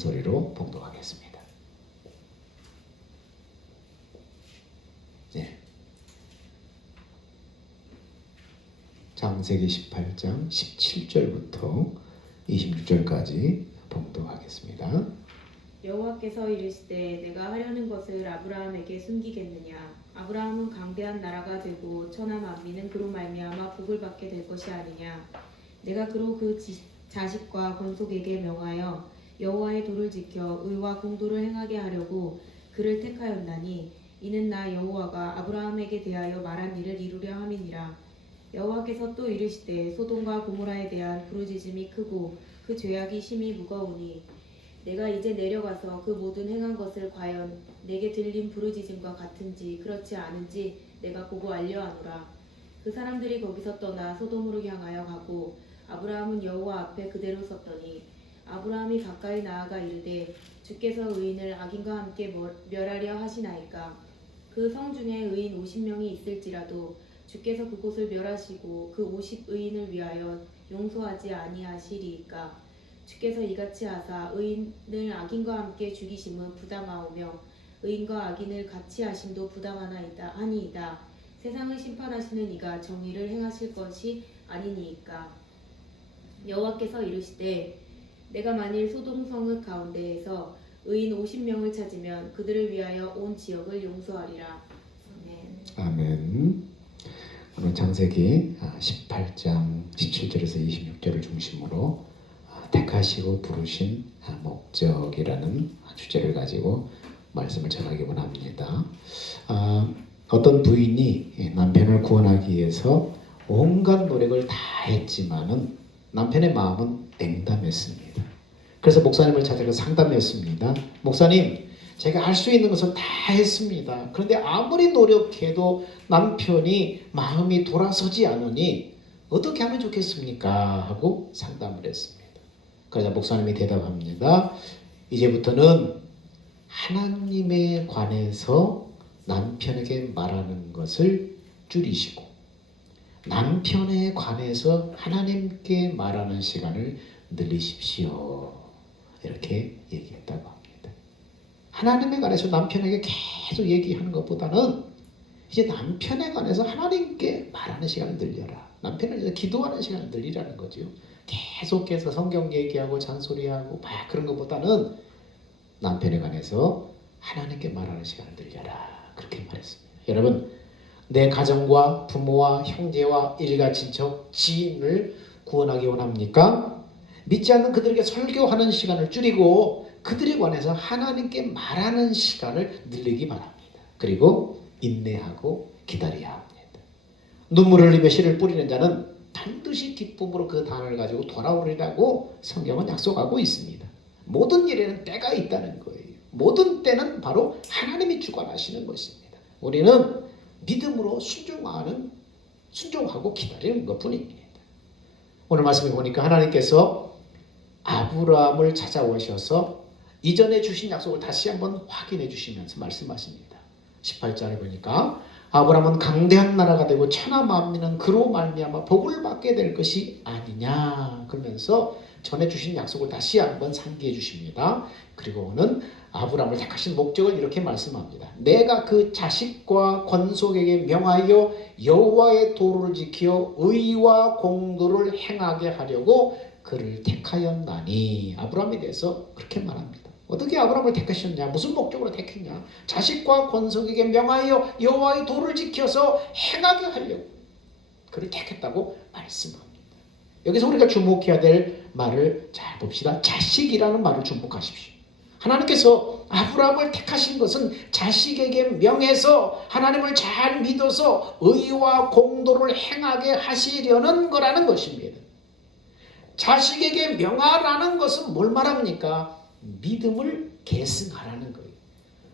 소리로 봉독하겠습니다. 네. 창세기 18장 17절부터 26절까지 봉독하겠습니다. 여호와께서 이르시되 내가 하려는 것을 아브라함에게 숨기겠느냐. 아브라함은 강대한 나라가 되고 천하 만민은 그로 말미암아 복을 받게 될 것이 아니냐. 내가 그로 그 자식과 건속에게 명하여 여호와의 도를 지켜 의와 공도를 행하게 하려고 그를 택하였나니 이는 나 여호와가 아브라함에게 대하여 말한 일을 이루려 함이니라. 여호와께서 또 이르시되 소돔과 고모라에 대한 부르짖음이 크고 그 죄악이 심히 무거우니 내가 이제 내려가서 그 모든 행한 것을 과연 내게 들린 부르짖음과 같은지 그렇지 않은지 내가 보고 알려하노라. 그 사람들이 거기서 떠나 소돔으로 향하여 가고 아브라함은 여호와 앞에 그대로 섰더니 아브라함이 가까이 나아가 이르되 주께서 의인을 악인과 함께 멸하려 하시나이까. 그 성 중에 의인 50명이 있을지라도 주께서 그곳을 멸하시고 그 50의인을 위하여 용서하지 아니하시리이까. 주께서 이같이 하사 의인을 악인과 함께 죽이심은 부당하오며 의인과 악인을 같이 하심도 부당하나이다. 세상을 심판하시는 이가 정의를 행하실 것이 아니니이까. 여호와께서 이르시되 내가 만일 소돔 성읍 가운데에서 의인 50명을 찾으면 그들을 위하여 온 지역을 용서하리라. 아멘. 아멘. 오늘 창세기 18장 17절에서 26절을 중심으로 택하시고 부르신 목적이라는 주제를 가지고 말씀을 전하기 원합니다. 어떤 부인이 남편을 구원하기 위해서 온갖 노력을 다 했지만은 남편의 마음은 냉담했습니다. 그래서 목사님을 찾아가 상담했습니다. 목사님, 제가 할 수 있는 것은 다 했습니다. 그런데 아무리 노력해도 남편이 마음이 돌아서지 않으니 어떻게 하면 좋겠습니까? 하고 상담을 했습니다. 그러자 목사님이 대답합니다. 이제부터는 하나님에 관해서 남편에게 말하는 것을 줄이시고 남편에 관해서 하나님께 말하는 시간을 늘리십시오. 이렇게 얘기했다고 합니다. 하나님에 관해서 남편에게 계속 얘기하는 것보다는 이제 남편에 관해서 하나님께 말하는 시간을 늘려라. 남편을 이제 기도하는 시간을 늘리라는 거죠. 계속해서 성경 얘기하고 잔소리하고 막 그런 것보다는 남편에 관해서 하나님께 말하는 시간을 늘려라. 그렇게 말했습니다. 여러분, 내 가정과 부모와 형제와 일가 친척, 지인을 구원하기 원합니까? 믿지 않는 그들에게 설교하는 시간을 줄이고 그들에 관해서 하나님께 말하는 시간을 늘리기 바랍니다. 그리고 인내하고 기다려야 합니다. 눈물을 흘리며 씨를 뿌리는 자는 반드시 기쁨으로 그 단을 가지고 돌아오리라고 성경은 약속하고 있습니다. 모든 일에는 때가 있다는 거예요. 모든 때는 바로 하나님이 주관하시는 것입니다. 우리는 믿음으로 순종하고 기다리는 것뿐입니다. 오늘 말씀에 보니까 하나님께서 아브라함을 찾아오셔서 이전에 주신 약속을 다시 한번 확인해 주시면서 말씀하십니다. 18절에 보니까 아브라함은 강대한 나라가 되고 천하 만민은 그로 말미암아 복을 받게 될 것이 아니냐 그러면서 전에 주신 약속을 다시 한번 상기해 주십니다. 그리고는 아브라함을 택하신 목적을 이렇게 말씀합니다. 내가 그 자식과 권속에게 명하여 여호와의 도를 지켜 의와 공도를 행하게 하려고 그를 택하였나니. 아브라함에 대해서 그렇게 말합니다. 어떻게 아브라함을 택하셨냐? 무슨 목적으로 택했냐? 자식과 권속에게 명하여 여호와의 도를 지켜서 행하게 하려고 그를 택했다고 말씀합니다. 여기서 우리가 주목해야 될 말을 잘 봅시다. 자식이라는 말을 주목하십시오. 하나님께서 아브라함을 택하신 것은 자식에게 명해서 하나님을 잘 믿어서 의와 공도를 행하게 하시려는 거라는 것입니다. 자식에게 명하라는 것은 뭘 말합니까? 믿음을 계승하라는 거예요.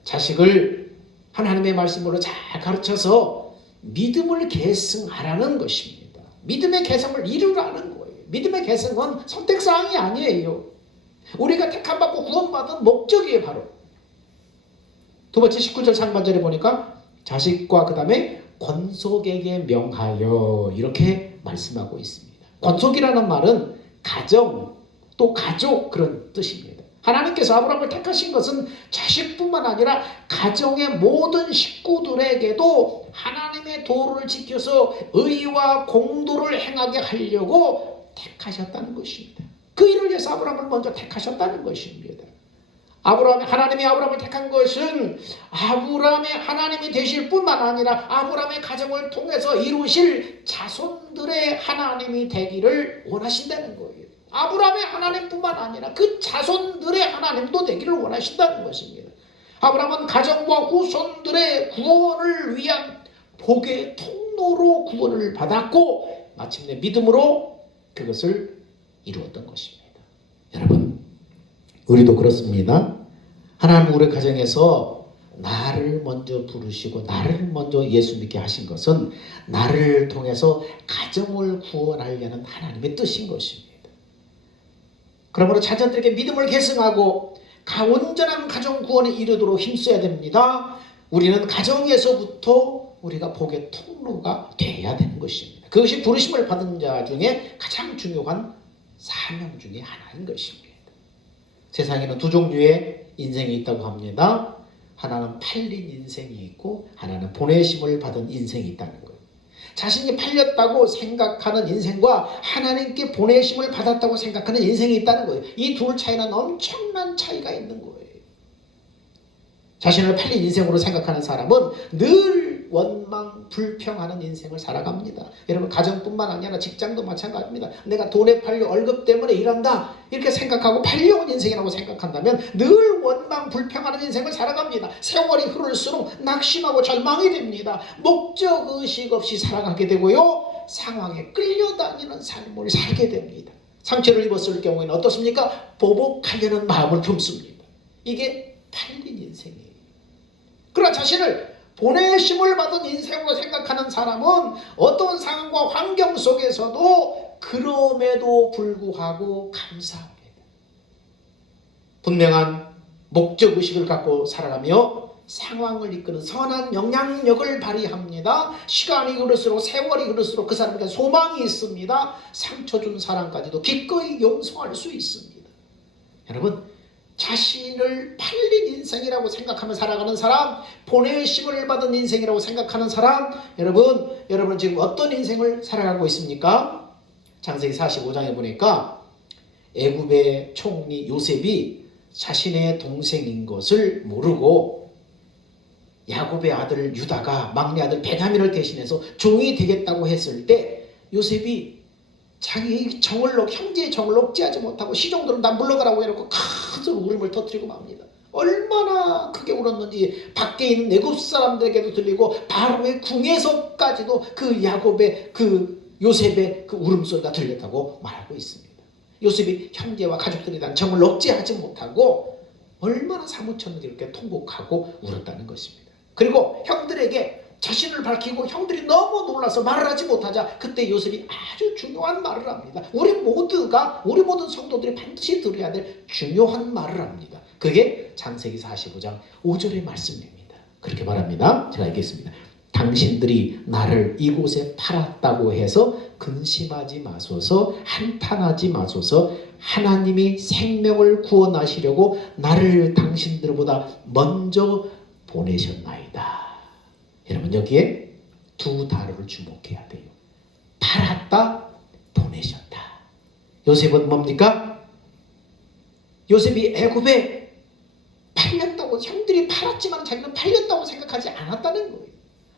자식을 하나님의 말씀으로 잘 가르쳐서 믿음을 계승하라는 것입니다. 믿음의 계승을 이루라는 거예요. 믿음의 계승은 선택사항이 아니에요. 우리가 택함받고 구원받은 목적이에요. 바로 두 번째 19절 상반절에 보니까 자식과 그 다음에 권속에게 명하여 이렇게 말씀하고 있습니다. 권속이라는 말은 가정 또 가족 그런 뜻입니다. 하나님께서 아브라함을 택하신 것은 자식뿐만 아니라 가정의 모든 식구들에게도 하나님의 도를 지켜서 의와 공도를 행하게 하려고 택하셨다는 것입니다. 그 일을 위해서 아브라함을 먼저 택하셨다는 것입니다. 하나님이 아브라함을 택한 것은 아브라함의 하나님이 되실 뿐만 아니라 아브라함의 가정을 통해서 이루실 자손들의 하나님이 되기를 원하신다는 거예요. 아브라함의 하나님뿐만 아니라 그 자손들의 하나님도 되기를 원하신다는 것입니다. 아브라함은 가정과 후손들의 구원을 위한 복의 통로로 구원을 받았고 마침내 믿음으로 그것을 이루었던 것입니다. 여러분, 우리도 그렇습니다. 하나님 우리 가정에서 나를 먼저 부르시고 나를 먼저 예수 믿게 하신 것은 나를 통해서 가정을 구원하려는 하나님의 뜻인 것입니다. 그러므로 자녀들에게 믿음을 계승하고 온전한 가정 구원에 이르도록 힘써야 됩니다. 우리는 가정에서부터 우리가 복의 통로가 되어야 되는 것입니다. 그것이 부르심을 받은 자 중에 가장 중요한 사명 중에 하나인 것입니다. 세상에는 두 종류의 인생이 있다고 합니다. 하나는 팔린 인생이 있고 하나는 보내심을 받은 인생이 있다는 거예요. 자신이 팔렸다고 생각하는 인생과 하나님께 보내심을 받았다고 생각하는 인생이 있다는 거예요. 이 둘 차이는 엄청난 차이가 있는 거예요. 자신을 팔린 인생으로 생각하는 사람은 늘 원망, 불평하는 인생을 살아갑니다. 여러분, 가정뿐만 아니라 직장도 마찬가지입니다. 내가 돈에 팔려 월급 때문에 일한다 이렇게 생각하고 팔려온 인생이라고 생각한다면 늘 원망, 불평하는 인생을 살아갑니다. 세월이 흐를수록 낙심하고 절망이 됩니다. 목적의식 없이 살아가게 되고요, 상황에 끌려다니는 삶을 살게 됩니다. 상처를 입었을 경우에는 어떻습니까? 보복하려는 마음을 품습니다. 이게 팔린 인생이에요. 그러나 자신을 보내심을 받은 인생으로 생각하는 사람은 어떤 상황과 환경 속에서도 그럼에도 불구하고 감사합니다. 분명한 목적의식을 갖고 살아가며 상황을 이끄는 선한 영향력을 발휘합니다. 시간이 흐를수록 세월이 흐를수록 그 사람에게 소망이 있습니다. 상처 준 사람까지도 기꺼이 용서할 수 있습니다. 여러분, 자신을 팔린 인생이라고 생각하며 살아가는 사람, 보내심을 받은 인생이라고 생각하는 사람, 여러분 지금 어떤 인생을 살아가고 있습니까? 창세기 45장에 보니까 애굽의 총리 요셉이 자신의 동생인 것을 모르고 야곱의 아들 유다가 막내 아들 베냐민을 대신해서 종이 되겠다고 했을 때 요셉이 자기 형제의 정을 억제하지 못하고 시종들은 난 물러가라고 해놓고 큰 울음을 터뜨리고 맙니다. 얼마나 크게 울었는지 밖에 있는 애굽 사람들에게도 들리고 바로의 궁에서까지도 그 야곱의 요셉의 그 울음소리가 들렸다고 말하고 있습니다. 요셉이 형제와 가족들에 대한 정을 억제하지 못하고 얼마나 사무쳤는지 이렇게 통곡하고 울었다는 것입니다. 그리고 형들에게 자신을 밝히고 형들이 너무 놀라서 말을 하지 못하자 그때 요셉이 아주 중요한 말을 합니다. 우리 모든 성도들이 반드시 들어야 될 중요한 말을 합니다. 그게 창세기 45장 5절의 말씀입니다. 그렇게 말합니다. 제가 읽겠습니다. 당신들이 나를 이곳에 팔았다고 해서 근심하지 마소서, 한탄하지 마소서. 하나님이 생명을 구원하시려고 나를 당신들보다 먼저 보내셨나이다. 여러분, 여기에 두 단어를 주목해야 돼요. 팔았다, 보내셨다. 요셉은 뭡니까? 요셉이 애굽에 팔렸다고, 형들이 팔았지만 자기는 팔렸다고 생각하지 않았다는 거예요.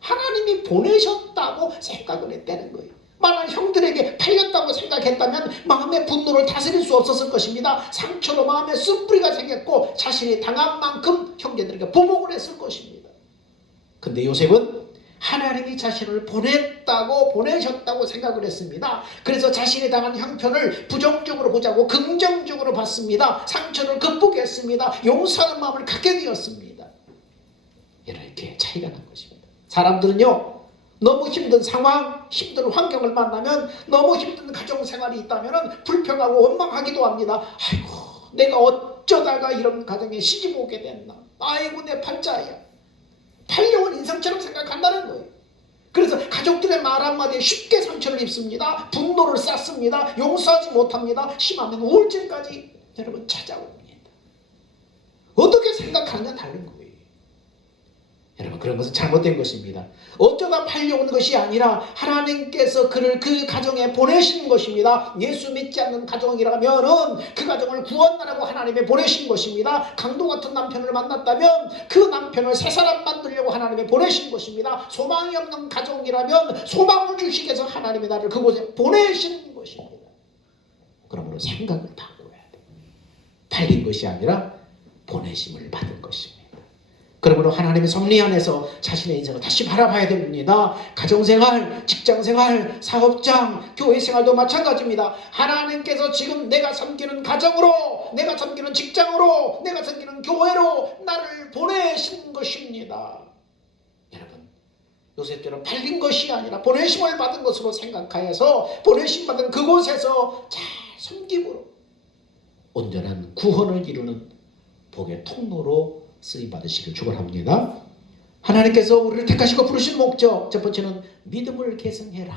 하나님이 보내셨다고 생각을 했다는 거예요. 만약 형들에게 팔렸다고 생각했다면 마음의 분노를 다스릴 수 없었을 것입니다. 상처로 마음에 쓴뿌리가 생겼고 자신이 당한 만큼 형제들에게 보복을 했을 것입니다. 근데 요셉은 하나님이 자신을 보내셨다고 생각을 했습니다. 그래서 자신이 당한 형편을 부정적으로 보지 않고 긍정적으로 봤습니다. 상처를 극복했습니다. 용서하는 마음을 갖게 되었습니다. 이렇게 차이가 난 것입니다. 사람들은요, 너무 힘든 상황, 힘든 환경을 만나면, 너무 힘든 가정생활이 있다면 불평하고 원망하기도 합니다. 아이고, 내가 어쩌다가 이런 가정에 시집 오게 됐나. 아이고, 내 팔자야. 팔려온 인생처럼 생각한다는 거예요. 그래서 가족들의 말 한마디에 쉽게 상처를 입습니다. 분노를 쌓습니다. 용서하지 못합니다. 심하면 우울증까지 여러분 찾아옵니다. 완전 다른 거예요. 여러분, 그런 것은 잘못된 것입니다. 어쩌다 팔려온 것이 아니라 하나님께서 그를 그 가정에 보내신 것입니다. 예수 믿지 않는 가정이라면은 그 가정을 구원하라고 하나님이 보내신 것입니다. 강도 같은 남편을 만났다면 그 남편을 새 사람 만들려고 하나님이 보내신 것입니다. 소망이 없는 가정이라면 소망을 주시기 위해서 하나님이 나를 그곳에 보내신 것입니다. 그러므로 생각을 바꿔야 돼요. 팔린 것이 아니라 보내심을 받은 것입니다. 그러므로 하나님의 섭리 안에서 자신의 인생을 다시 바라봐야 됩니다. 가정생활, 직장생활, 사업장, 교회생활도 마찬가지입니다. 하나님께서 지금 내가 섬기는 가정으로, 내가 섬기는 직장으로, 내가 섬기는 교회로 나를 보내신 것입니다. 여러분, 요셉처럼 팔린 것이 아니라 보내심을 받은 것으로 생각하여서 보내심 받은 그곳에서 잘 섬김으로 온전한 구원을 이루는 복의 통로로 쓰임받으시길 축원합니다. 하나님께서 우리를 택하시고 부르신 목적, 첫 번째는 믿음을 계승해라.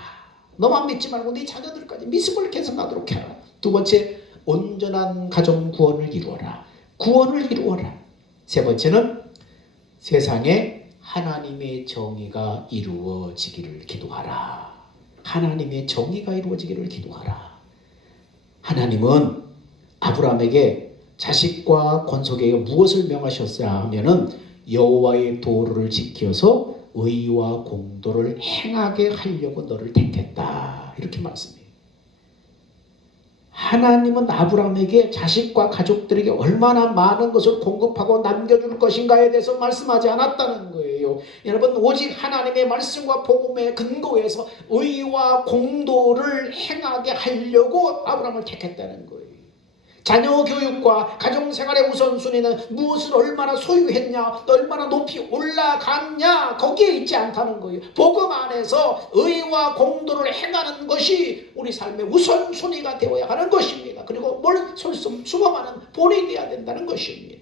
너만 믿지 말고 네 자녀들까지 믿음을 계승하도록 해라. 두 번째, 온전한 가정 구원을 이루어라. 구원을 이루어라. 세 번째는 세상에 하나님의 정의가 이루어지기를 기도하라. 하나님의 정의가 이루어지기를 기도하라. 하나님은 아브라함에게 자식과 권속에게 무엇을 명하셨어야 하면은 여호와의 도를 지켜서 의와 공도를 행하게 하려고 너를 택했다. 이렇게 말씀해요. 하나님은 아브라함에게 자식과 가족들에게 얼마나 많은 것을 공급하고 남겨줄 것인가에 대해서 말씀하지 않았다는 거예요. 여러분, 오직 하나님의 말씀과 복음의 근거에서 의와 공도를 행하게 하려고 아브라함을 택했다는 거예요. 자녀 교육과 가정생활의 우선순위는 무엇을 얼마나 소유했냐, 얼마나 높이 올라갔냐, 거기에 있지 않다는 거예요. 복음 안에서 의와 공도를 행하는 것이 우리 삶의 우선순위가 되어야 하는 것입니다. 그리고 뭘 수범하는 본이 되어야 된다는 것입니다.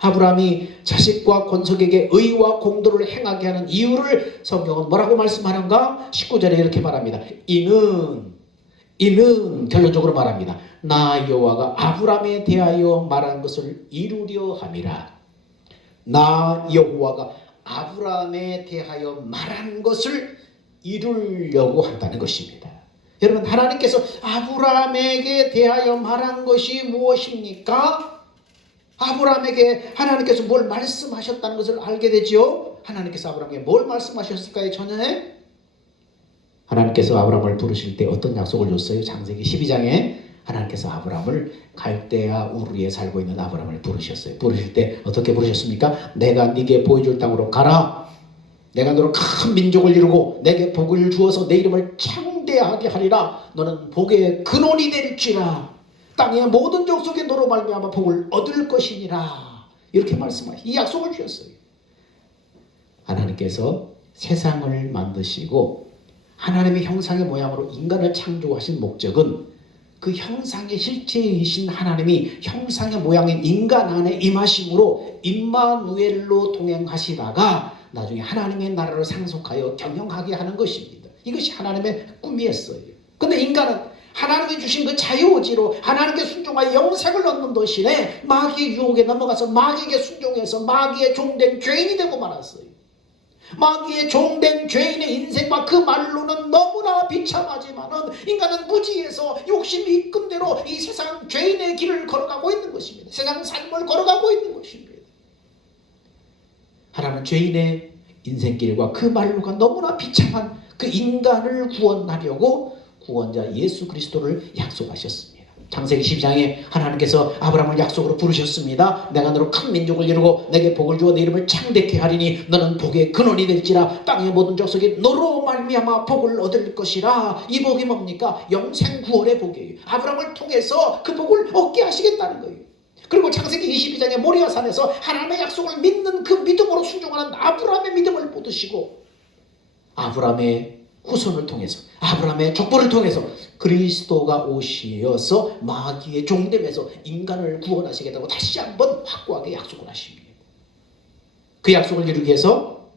아브라함이 자식과 권속에게 의와 공도를 행하게 하는 이유를 성경은 뭐라고 말씀하는가? 19절에 이렇게 말합니다. 이는 결론적으로 말합니다. 나 여호와가 아브라함에 대하여 말한 것을 이루려 함이라. 나 여호와가 아브라함에 대하여 말한 것을 이루려고 한다는 것입니다. 여러분, 하나님께서 아브라함에게 대하여 말한 것이 무엇입니까? 아브라함에게 하나님께서 뭘 말씀하셨다는 것을 알게 되죠. 하나님께서 아브라함에게 뭘 말씀하셨을까요? 전에 하나님께서 아브라함을 부르실 때 어떤 약속을 줬어요? 창세기 12장에 하나님께서 아브라함을 갈대아 우르에 살고 있는 아브라함을 부르셨어요. 부르실 때 어떻게 부르셨습니까? 내가 네게 보여줄 땅으로 가라. 내가 너로 큰 민족을 이루고 내게 복을 주어서 내 이름을 창대하게 하리라. 너는 복의 근원이 될지라. 땅의 모든 족속이 너로 말미암아 복을 얻을 것이니라. 이렇게 말씀하시, 이 약속을 주셨어요. 하나님께서 세상을 만드시고 하나님의 형상의 모양으로 인간을 창조하신 목적은 그 형상의 실체이신 하나님이 형상의 모양인 인간 안에 임하심으로 임마누엘로 동행하시다가 나중에 하나님의 나라를 상속하여 경영하게 하는 것입니다. 이것이 하나님의 꿈이었어요. 그런데 인간은 하나님이 주신 그 자유의지로 하나님께 순종하여 영생을 얻는 대신에 마귀의 유혹에 넘어가서 마귀에게 순종해서 마귀의 종된 죄인이 되고 말았어요. 마귀의 종된 죄인의 인생과 그 말로는 너무나 비참하지만은 인간은 무지해서 욕심이 이끈 대로 이 세상 죄인의 길을 걸어가고 있는 것입니다. 세상 삶을 걸어가고 있는 것입니다. 하나님은 죄인의 인생길과 그 말로가 너무나 비참한 그 인간을 구원하려고 구원자 예수 그리스도를 약속하셨습니다. 창세기 12장에 하나님께서 아브라함을 약속으로 부르셨습니다. 내가 너로 큰 민족을 이루고 내게 복을 주어 내 이름을 창대케 하리니 너는 복의 근원이 될지라. 땅의 모든 족속이 너로 말미암아 복을 얻을 것이라. 이 복이 뭡니까? 영생 구원의 복이에요. 아브라함을 통해서 그 복을 얻게 하시겠다는 거예요. 그리고 창세기 22장의 모리아산에서 하나님의 약속을 믿는 그 믿음으로 순종하는 아브라함의 믿음을 보듯이고 아브라함의 후손을 통해서 아브라함의 족보를 통해서 그리스도가 오시어서 마귀의 종됨에서 인간을 구원하시겠다고 다시 한번 확고하게 약속을 하십니다. 그 약속을 이루기 위해서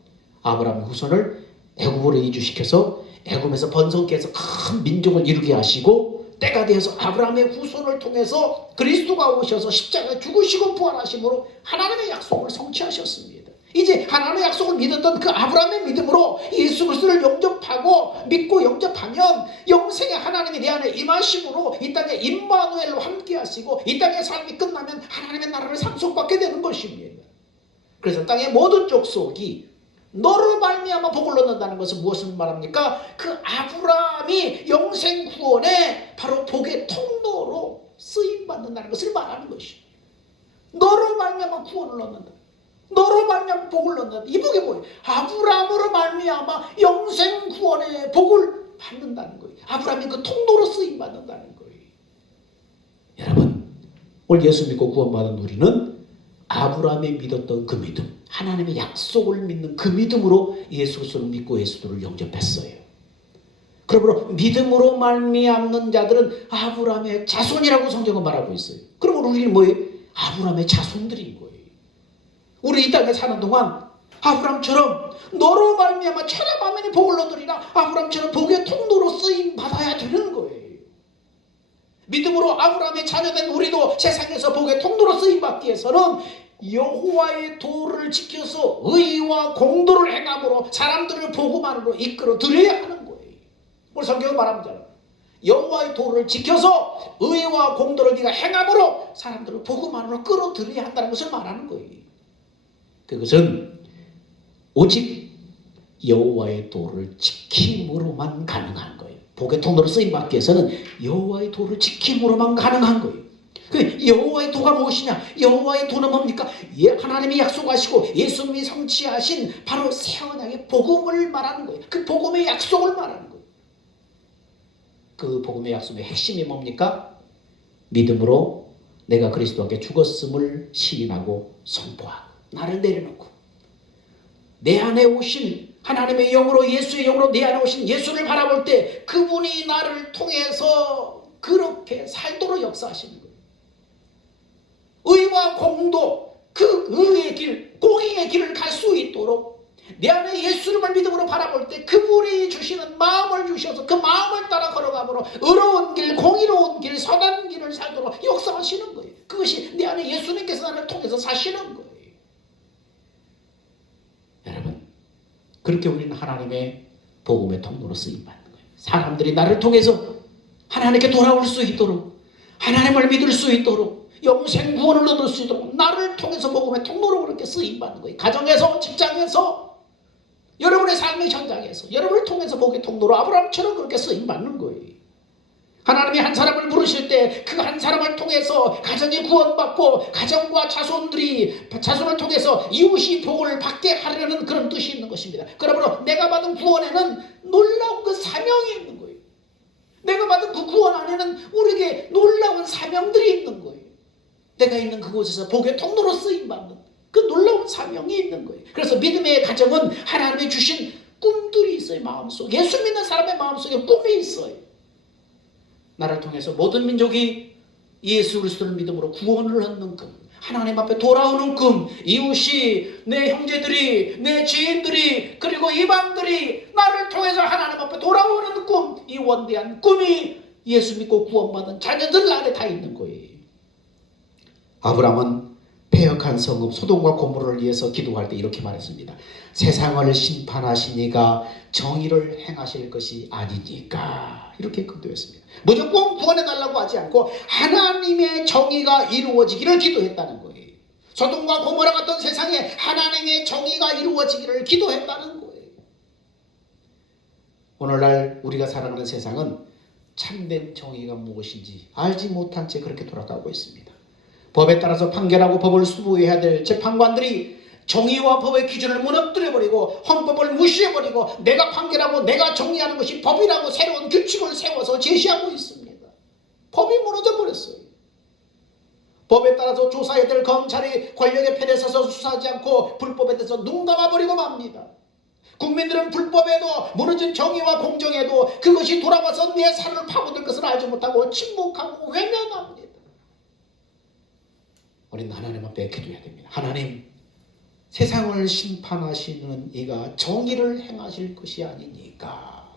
아브라함의 후손을 애굽으로 이주시켜서 애굽에서 번성케 해서 큰 민족을 이루게 하시고 때가 되어서 아브라함의 후손을 통해서 그리스도가 오셔서 십자가에 죽으시고 부활하심으로 하나님의 약속을 성취하셨습니다. 이제 하나님의 약속을 믿었던 그 아브라함의 믿음으로 예수 그리스도를 영접하고 믿고 영접하면 영생의 하나님이 내 안에 임하심으로 이 땅에 임마누엘로 함께 하시고 이 땅의 삶이 끝나면 하나님의 나라를 상속받게 되는 것입니다. 그래서 땅의 모든 족속이 너로 말미암아 복을 얻는다는 것은 무엇을 말합니까? 그 아브라함이 영생 구원의 바로 복의 통로로 쓰임받는다는 것을 말하는 것입니다. 너로 말미암아 구원을 얻는다. 너로 말미암아 복을 얻는다. 이 복이 뭐예요? 아브라함으로 말미암아 영생 구원의 복을 받는다는 거예요. 아브라함이 그 통로로 쓰임받는다는 거예요. 여러분, 오늘 예수 믿고 구원받은 우리는 아브라함이 믿었던 그 믿음, 하나님의 약속을 믿는 그 믿음으로 예수 그리스도를 믿고 예수를 영접했어요. 그러므로 믿음으로 말미암는 자들은 아브라함의 자손이라고 성경은 말하고 있어요. 그러면 우리는 뭐예요? 아브라함의 자손들인 거예요. 우리 이 땅에 사는 동안 아브라함처럼 너로 말미암아 천하만민이 복을 얻으리라, 아브라함처럼 복의 통로로 쓰임 받아야 되는 거예요. 믿음으로 아브라함의 자녀된 우리도 세상에서 복의 통로로 쓰임받기 위해서는 여호와의 도를 지켜서 의와 공도를 행함으로 사람들을 복음 안으로 이끌어 드려야 하는 거예요. 오늘 성경은 말합니다. 여호와의 도를 지켜서 의와 공도를 네가 행함으로 사람들을 복음 안으로 끌어들여야 한다는 것을 말하는 거예요. 그것은 오직 여호와의 도를 지킴으로만 가능한 거예요. 복의 통로로 쓰임받기 위해서는 여호와의 도를 지킴으로만 가능한 거예요. 그 여호와의 도가 무엇이냐? 여호와의 도는 뭡니까? 하나님이 약속하시고 예수님이 성취하신 바로 새 언약의 복음을 말하는 거예요. 그 복음의 약속을 말하는 거예요. 그 복음의 약속의 핵심이 뭡니까? 믿음으로 내가 그리스도와 함께 죽었음을 시인하고 선포하고 나를 내려놓고 내 안에 오신 하나님의 영으로, 예수의 영으로 내 안에 오신 예수를 바라볼 때 그분이 나를 통해서 그렇게 살도록 역사하시는 거예요. 의와 공도, 그 의의 길, 공의의 길을 갈 수 있도록 내 안에 예수님을 믿음으로 바라볼 때 그분이 주시는 마음을 주셔서 그 마음을 따라 걸어가므로 의로운 길, 공의로운 길, 선한 길을 살도록 역사하시는 거예요. 그것이 내 안에 예수님께서 나를 통해서 사시는 거예요. 여러분, 그렇게 우리는 하나님의 복음의 통로로 쓰임받는 거예요. 사람들이 나를 통해서 하나님께 돌아올 수 있도록, 하나님을 믿을 수 있도록, 영생 구원을 얻을 수 있도록 나를 통해서 복음의 통로로 그렇게 쓰임받는 거예요. 가정에서, 직장에서, 여러분의 삶의 현장에서 여러분을 통해서 복의 통로로 아브라함처럼 그렇게 쓰임받는 거예요. 하나님이 한 사람을 부르실 때 그 한 사람을 통해서 가정이 구원받고 가정과 자손을 통해서 이웃이 복을 받게 하려는 그런 뜻이 있는 것입니다. 그러므로 내가 받은 구원에는 놀라운 그 사명이 있는 거예요. 내가 받은 그 구원 안에는 우리에게 놀라운 사명들이 있는 거예요. 내가 있는 그곳에서 복의 통로로 쓰임받는 그 놀라운 사명이 있는 거예요. 그래서 믿음의 가정은 하나님이 주신 꿈들이 있어요. 마음속에. 예수 믿는 사람의 마음속에 꿈이 있어요. 나를 통해서 모든 민족이 예수 그리스도를 믿음으로 구원을 얻는 꿈, 하나님 앞에 돌아오는 꿈, 이웃이, 내 형제들이, 내 지인들이, 그리고 이방들이 나를 통해서 하나님 앞에 돌아오는 꿈, 이 원대한 꿈이 예수 믿고 구원받은 자녀들 안에 다 있는 거예요. 아브라함은 패역한 성읍 소돔과 고모라를 위해서 기도할 때 이렇게 말했습니다. 세상을 심판하시니가 정의를 행하실 것이 아니니까. 이렇게 기도했습니다. 무조건 구원해달라고 하지 않고 하나님의 정의가 이루어지기를 기도했다는 거예요. 소돔과 고모라 같은 세상에 하나님의 정의가 이루어지기를 기도했다는 거예요. 오늘날 우리가 살아가는 세상은 참된 정의가 무엇인지 알지 못한 채 그렇게 돌아가고 있습니다. 법에 따라서 판결하고 법을 수부해야 될 재판관들이 정의와 법의 기준을 무너뜨려버리고 헌법을 무시해버리고 내가 판결하고 내가 정의하는 것이 법이라고 새로운 규칙을 세워서 제시하고 있습니다. 법이 무너져 버렸어요. 법에 따라서 조사해야 될 검찰이 권력의 편에 서서 수사하지 않고 불법에 대해서 눈 감아버리고 맙니다. 국민들은 불법에도 무너진 정의와 공정에도 그것이 돌아와서 내 삶을 파고들 것을 알지 못하고 침묵하고 외면합니다. 우리는 하나님 앞에 기도해야 됩니다. 하나님, 세상을 심판하시는 이가 정의를 행하실 것이 아니니까.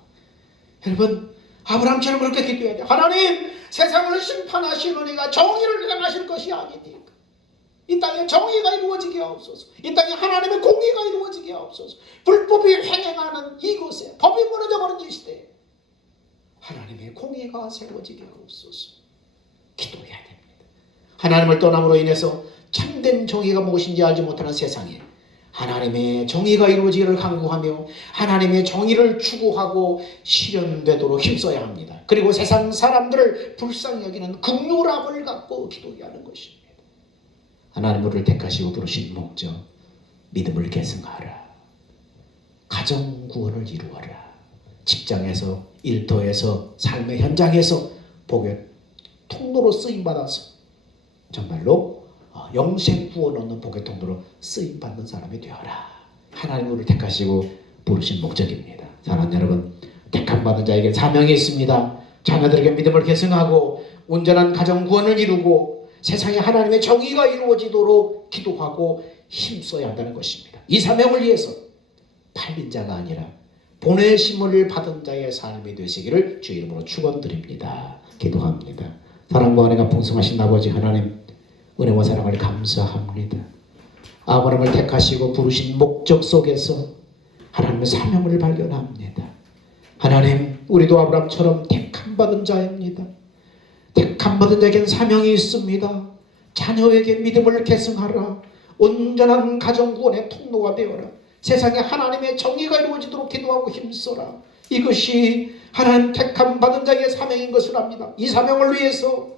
여러분, 아브라함처럼 그렇게 기도해야 돼. 하나님, 세상을 심판하시는 이가 정의를 행하실 것이 아니니까 이 땅에 정의가 이루어지게 하옵소서. 이 땅에 하나님의 공의가 이루어지게 하옵소서. 불법이 횡행하는 이곳에, 법이 무너져버린 이 시대에 하나님의 공의가 세워지게 하옵소서. 기도해야 됩니다. 하나님을 떠남으로 인해서 참된 정의가 무엇인지 알지 못하는 세상에 하나님의 정의가 이루어지기를 간구하며 하나님의 정의를 추구하고 실현되도록 힘써야 합니다. 그리고 세상 사람들을 불쌍히 여기는 긍휼함을 갖고 기도해야 하는 것입니다. 하나님 우리를 택하시고 부르신 목적, 믿음을 계승하라. 가정 구원을 이루어라. 직장에서, 일터에서, 삶의 현장에서 복의 통로로 쓰임받아서 정말로 영생 구원 얻는 복의 통로로 쓰임받는 사람이 되어라. 하나님 우리를 택하시고 부르신 목적입니다. 사랑하는 여러분, 택함받은 자에게 사명이 있습니다. 자녀들에게 믿음을 계승하고 온전한 가정 구원을 이루고 세상에 하나님의 정의가 이루어지도록 기도하고 힘써야 한다는 것입니다. 이 사명을 위해서 팔린 자가 아니라 보내심을 받은 자의 삶이 되시기를 주 이름으로 축원드립니다. 기도합니다. 사랑과 은혜가 풍성하신 아버지 하나님, 은혜와 사랑을 감사합니다. 아브라함을 택하시고 부르신 목적 속에서 하나님의 사명을 발견합니다. 하나님, 우리도 아브라함처럼 택함받은 자입니다. 택함받은 자에게는 사명이 있습니다. 자녀에게 믿음을 계승하라. 온전한 가정구원의 통로가 되어라. 세상에 하나님의 정의가 이루어지도록 기도하고 힘써라. 이것이 하나님 택함받은 자의 사명인 것을 압니다. 이 사명을 위해서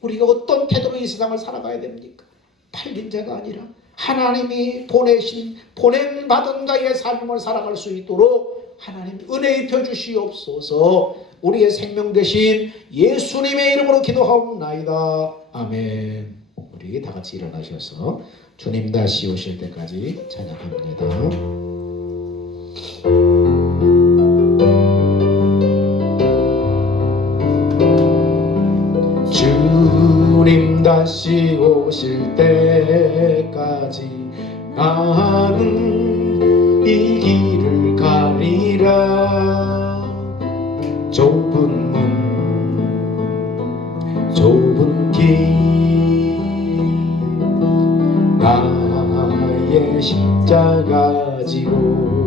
우리가 어떤 태도로 이 세상을 살아가야 됩니까? 팔린 자가 아니라 하나님이 보내신 보냄받은 자의 삶을 살아갈 수 있도록 하나님 은혜 입혀 주시옵소서. 우리의 생명 되신 예수님의 이름으로 기도하옵나이다. 아멘. 우리 다 같이 일어나셔서 주님 다시 오실 때까지 찬양합니다. 주님 다시 오실 때까지 나는 이 길을 가리라. 좁은 문 좁은 길 나의 십자가 지고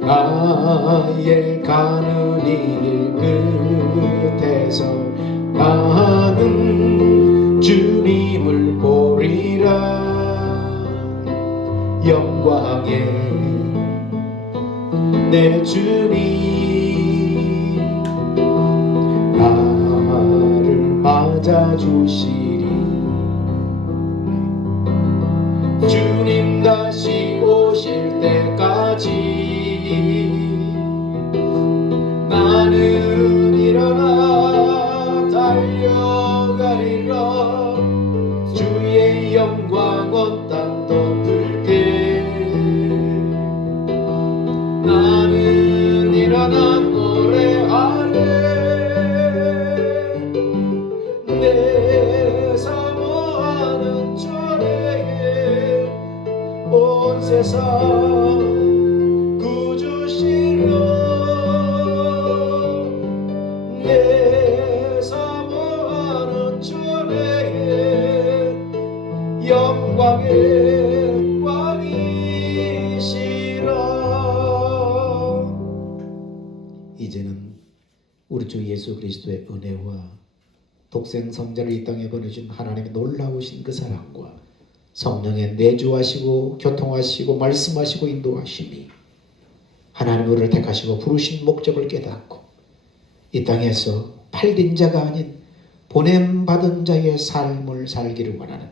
나의 가는 일 끝에서 나는 주님을 보리라. 영광의 내 주님 나를 맞아주시리. 주님 다시 오실 때까지 나는 일어나 달려가리라. 주의 영광 온 땅 덮을게. 나는 일어나 노래하네. 내 사모하는 전에 온 세상 구주시러 내 사모하는 전에 영광의 왕이시라. 이제는 우리 주 예수 그리스도의 은혜와 독생 성자를 이 땅에 보내준 하나님의 놀라우신 그 사랑과 성령의 내주하시고 교통하시고 말씀하시고 인도하심이 하나님 우리를 택하시고 부르신 목적을 깨닫고 이 땅에서 팔린 자가 아닌 보냄받은 자의 삶을 살기를 원하는,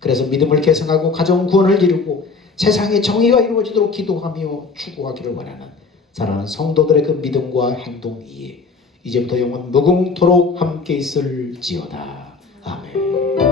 그래서 믿음을 계승하고 가정 구원을 이루고 세상의 정의가 이루어지도록 기도하며 추구하기를 원하는 사랑하는 성도들의 그 믿음과 행동 이해 이제부터 영원 무궁토록 함께 있을지어다. 아멘.